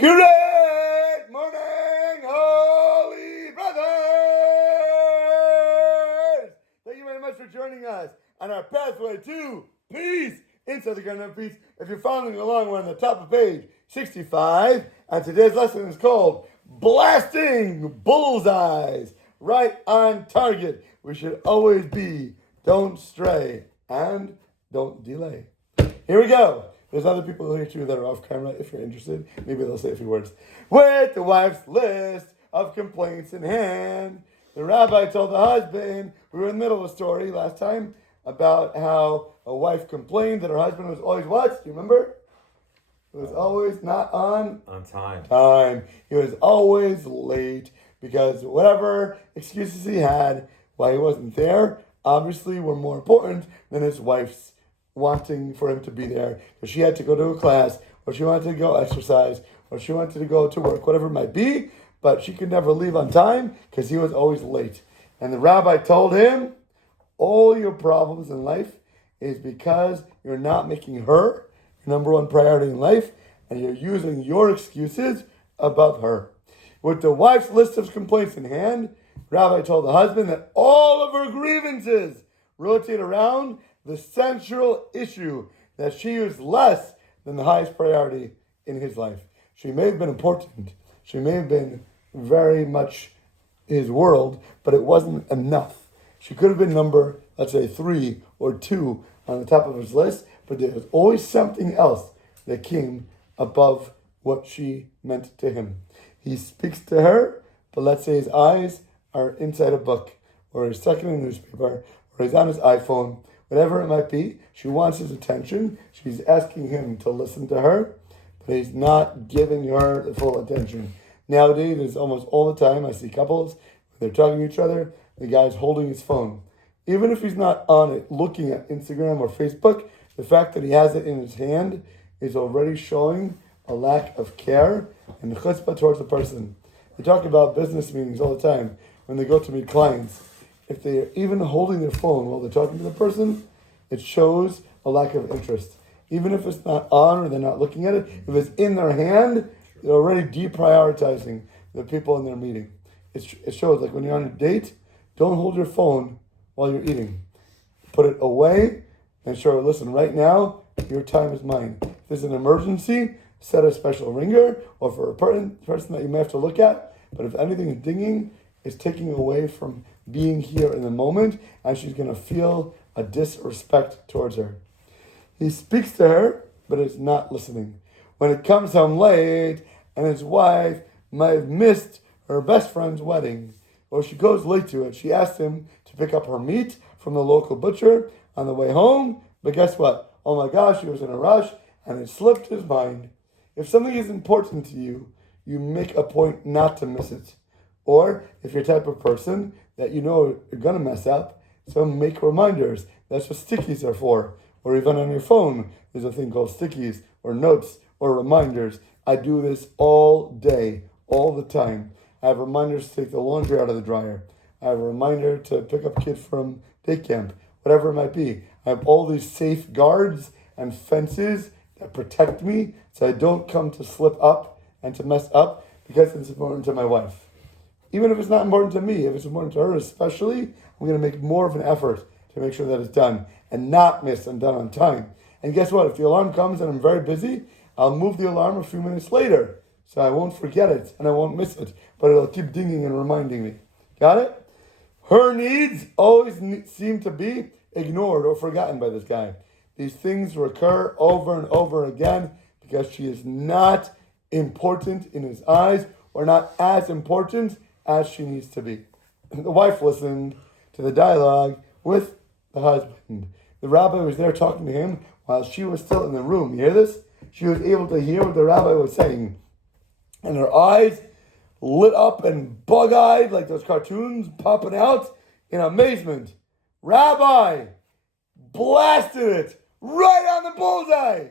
Great morning, holy brothers! Thank you very much for joining us on our pathway to peace, inside the garden of peace. If you're following along, we're on the top of page 65, and today's lesson is called Blasting Bullseyes. Right on target. We should always be. Don't stray and don't delay. Here we go. There's other people here too that are off camera. If you're interested, maybe they'll say a few words. With the wife's list of complaints in hand, the rabbi told the husband, we were in the middle of a story last time about how a wife complained that her husband was always what? Do you remember? He was always not on time. He was always late because whatever excuses he had while he wasn't there, obviously were more important than his wife's wanting for him to be there. Because she had to go to a class, or she wanted to go exercise, or she wanted to go to work, whatever it might be, but she could never leave on time because he was always late. And the rabbi told him, all your problems in life is because you're not making her your number one priority in life, and you're using your excuses above her. With the wife's list of complaints in hand, Rabbi told the husband that all of her grievances rotate around the central issue that she was less than the highest priority in his life. She may have been important. She may have been very much his world, but it wasn't enough. She could have been number, let's say, 3 or 2 on the top of his list, but there was always something else that came above what she meant to him. He speaks to her, but let's say his eyes are inside a book, or he's stuck in a newspaper, or he's on his iPhone, whatever it might be. She wants his attention. She's asking him to listen to her, but he's not giving her the full attention. Nowadays, it's almost all the time I see couples, they're talking to each other, the guy's holding his phone. Even if he's not on it, looking at Instagram or Facebook, the fact that he has it in his hand is already showing a lack of care and chutzpah towards the person. They talk about business meetings all the time when they go to meet clients. If they're even holding their phone while they're talking to the person, it shows a lack of interest. Even if it's not on or they're not looking at it, if it's in their hand, they're already deprioritizing the people in their meeting. It shows, like when you're on a date, don't hold your phone while you're eating. Put it away and show her, listen, right now, your time is mine. If there's an emergency, set a special ringer or for a person that you may have to look at. But if anything is dinging, it's taking away from being here in the moment, and she's going to feel a disrespect towards her. He speaks to her, but is not listening. When it comes home late, and his wife might have missed her best friend's wedding, or she goes late to it, she asks him to pick up her meat from the local butcher on the way home, but guess what? Oh my gosh, he was in a rush, and it slipped his mind. If something is important to you, you make a point not to miss it. Or if you're the type of person that you know you're going to mess up, so make reminders. That's what stickies are for. Or even on your phone, there's a thing called stickies or notes or reminders. I do this all day, all the time. I have reminders to take the laundry out of the dryer. I have a reminder to pick up kid from day camp, whatever it might be. I have all these safeguards and fences that protect me so I don't come to slip up and to mess up because it's important to my wife. Even if it's not important to me, if it's important to her especially, I'm going to make more of an effort to make sure that it's done and not miss and done on time. And guess what? If the alarm comes and I'm very busy, I'll move the alarm a few minutes later so I won't forget it and I won't miss it, but it'll keep dinging and reminding me. Got it? Her needs always seem to be ignored or forgotten by this guy. These things recur over and over again because she is not important in his eyes or not as important as she needs to be. The wife listened to the dialogue with the husband. The rabbi was there talking to him while she was still in the room. You hear this? She was able to hear what the rabbi was saying. And her eyes lit up and bug-eyed like those cartoons popping out in amazement. Rabbi blasted it right on the bullseye.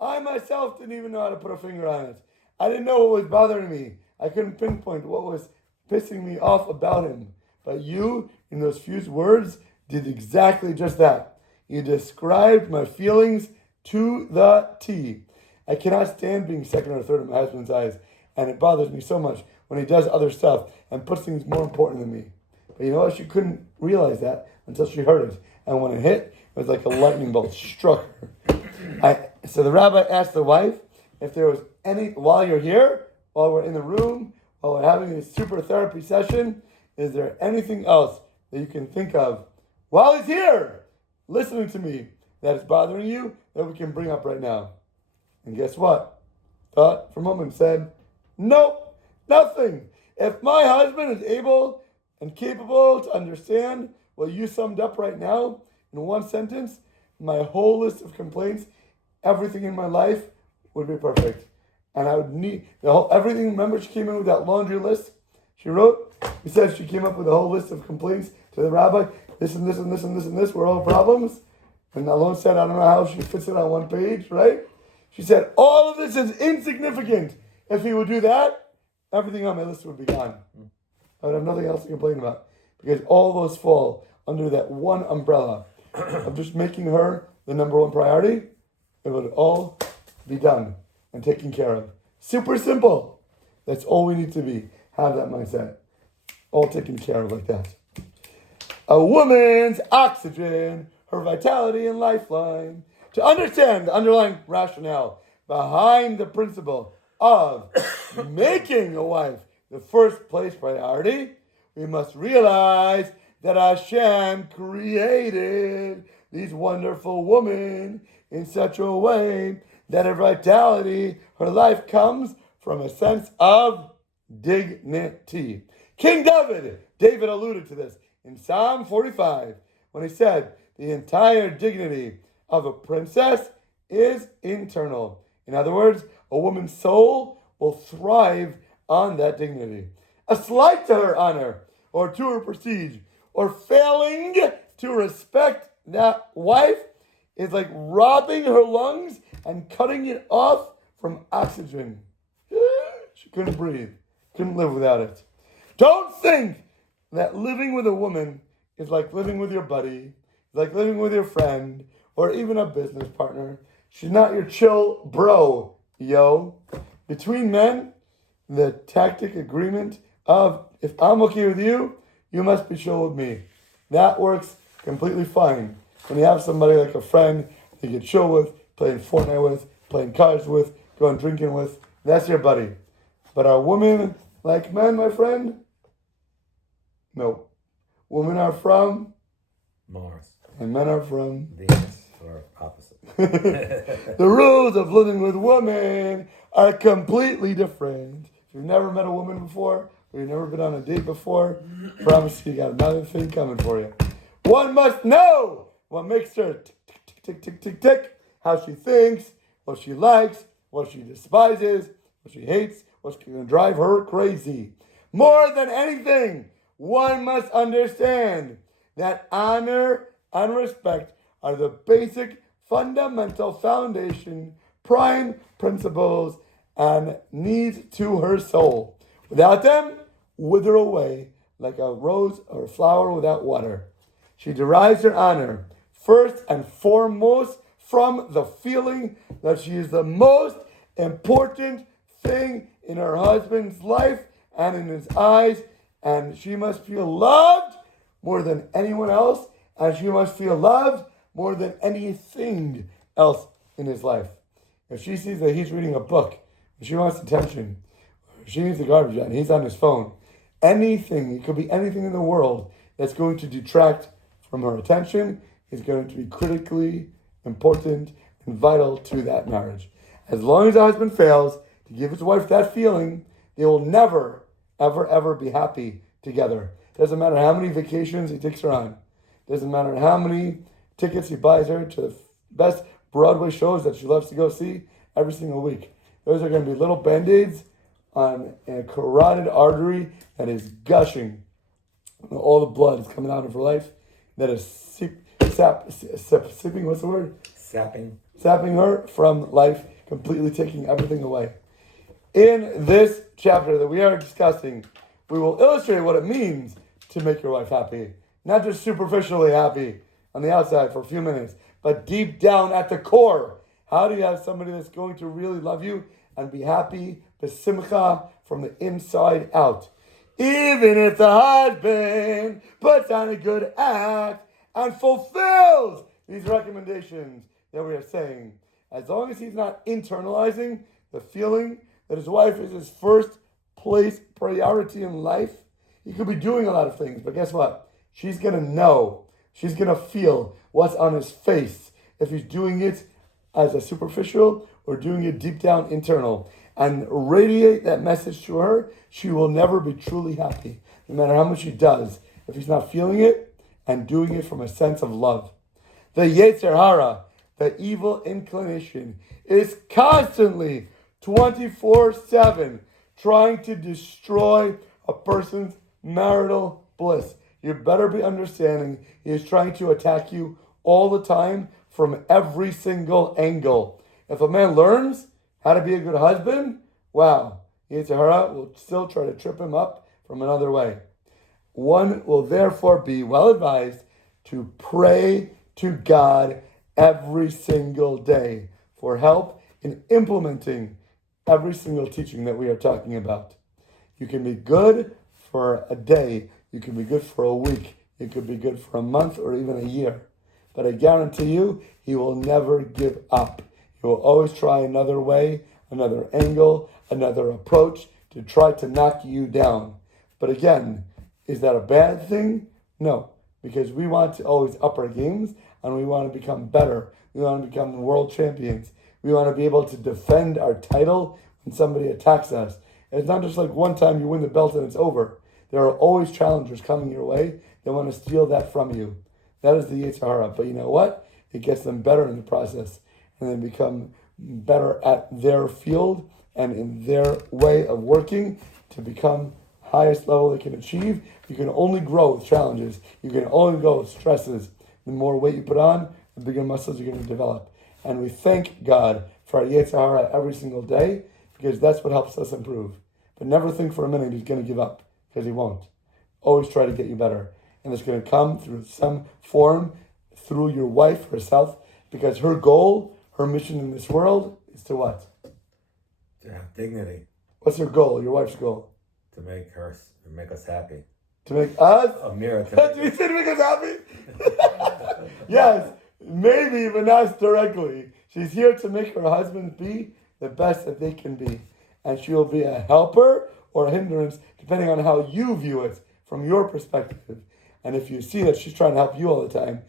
I myself didn't even know how to put a finger on it. I didn't know what was bothering me. I couldn't pinpoint what was pissing me off about him. But you, in those few words, did exactly just that. You described my feelings to the T. I cannot stand being second or third in my husband's eyes, and it bothers me so much when he does other stuff and puts things more important than me. But you know what? She couldn't realize that until she heard it. And when it hit, it was like a lightning bolt struck her. So the rabbi asked the wife if there was any, while you're here, while we're in the room, while we're having this super therapy session, is there anything else that you can think of while he's here, listening to me, that is bothering you, that we can bring up right now? And guess what? Thought for a moment, said, nope, nothing. If my husband is able and capable to understand what you summed up right now in one sentence, my whole list of complaints, everything in my life would be perfect. And I would need everything. Remember, she came in with that laundry list she wrote? He said she came up with a whole list of complaints to the rabbi. This and this and this and this and this were all problems. And Alon said, I don't know how she fits it on one page, right? She said, all of this is insignificant. If he would do that, everything on my list would be gone. I would have nothing else to complain about. Because all those fall under that one umbrella of just making her the number one priority. It would all be done and taken care of. Super simple. That's all we need to be. Have that mindset. All taken care of like that. A woman's oxygen, her vitality and lifeline. To understand the underlying rationale behind the principle of making a wife the first place priority, we must realize that Hashem created these wonderful women in such a way that her vitality, her life comes from a sense of dignity. King David alluded to this in Psalm 45 when he said, the entire dignity of a princess is internal. In other words, a woman's soul will thrive on that dignity. A slight to her honor or to her prestige or failing to respect that wife is like robbing her lungs and cutting it off from oxygen. She couldn't breathe, couldn't live without it. Don't think that living with a woman is like living with your buddy, like living with your friend, or even a business partner. She's not your chill bro, yo. Between men, the tactic agreement of, if I'm okay with you, you must be chill with me. That works completely fine. When you have somebody like a friend you can chill with, playing Fortnite with, playing cards with, going drinking with, that's your buddy. But are women like men, my friend? No. Women are from Mars. And men are from Venus, or opposite. The rules of living with women are completely different. If you've never met a woman before, or you've never been on a date before, I promise you got another thing coming for you. One must know what makes her tick, tick, tick, tick, tick, tick, how she thinks, what she likes, what she despises, what she hates, what's going to drive her crazy. More than anything, one must understand that honor and respect are the basic, fundamental foundation, prime principles, and needs to her soul. Without them, wither away like a rose or a flower without water. She derives her honor first and foremost from the feeling that she is the most important thing in her husband's life and in his eyes, and she must feel loved more than anyone else, and she must feel loved more than anything else in his life. If she sees that he's reading a book, she wants attention, she needs the garbage out, and he's on his phone, anything, it could be anything in the world that's going to detract from her attention is going to be critically important and vital to that marriage. As long as the husband fails to give his wife that feeling, they will never, ever, ever be happy together. Doesn't matter how many vacations he takes her on. Doesn't matter how many tickets he buys her to the best Broadway shows that she loves to go see every single week. Those are going to be little Band-Aids on a carotid artery that is gushing. All the blood is coming out of her life. That is sipping, what's the word? Sapping. Sapping her from life, completely taking everything away. In this chapter that we are discussing, we will illustrate what it means to make your wife happy. Not just superficially happy on the outside for a few minutes, but deep down at the core, How do you have somebody that's going to really love you and be happy, besimcha, from the inside out? Even if the husband puts on a good act and fulfills these recommendations that we are saying, as long as he's not internalizing the feeling that his wife is his first place priority in life, he could be doing a lot of things, but guess what? She's going to know, she's going to feel what's on his face if he's doing it as a superficial or doing it deep down internal, and radiate that message to her. She will never be truly happy, no matter how much he does, if he's not feeling it and doing it from a sense of love. The Yetzer Hara, the evil inclination, is constantly 24/7 trying to destroy a person's marital bliss. You better be understanding he is trying to attack you all the time from every single angle. If a man learns how to be a good husband, wow, Yetzer Hara will still try to trip him up from another way. One will therefore be well advised to pray to God every single day for help in implementing every single teaching that we are talking about. You can be good for a day, you can be good for a week, you could be good for a month or even a year. But I guarantee you, he will never give up. He will always try another way, another angle, another approach to try to knock you down. But again, is that a bad thing? No, because we want to always up our games and we want to become better. We want to become world champions. We want to be able to defend our title when somebody attacks us. And it's not just like one time you win the belt and it's over. There are always challengers coming your way that want to steal that from you. That is the Yetzer Hara. But you know what? It gets them better in the process. And they become better at their field and in their way of working to become highest level they can achieve. You can only grow with challenges. You can only go with stresses. The more weight you put on, the bigger muscles you're going to develop. And we thank God for our Yetzer Hara every single day because that's what helps us improve. But never think for a minute he's going to give up, because he won't. Always try to get you better. And it's going to come through some form, through your wife herself, because her goal, her mission in this world is to what? To have dignity. What's her goal, your wife's goal? To make us happy. To make us? A mirror. Did you say to make us happy? Yes, maybe, but not directly. She's here to make her husband be the best that they can be. And she will be a helper or a hindrance, depending on how you view it from your perspective. And if you see that she's trying to help you all the time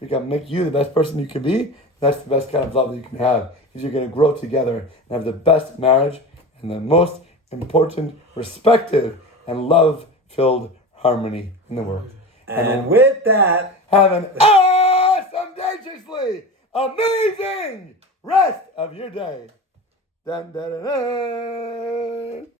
to make you the best person you can be, that's the best kind of love that you can have. Because you're going to grow together and have the best marriage and the most important, respective, and love-filled harmony in the world. And with that, have an awesome, dangerously amazing rest of your day. Dun, dun, dun, dun.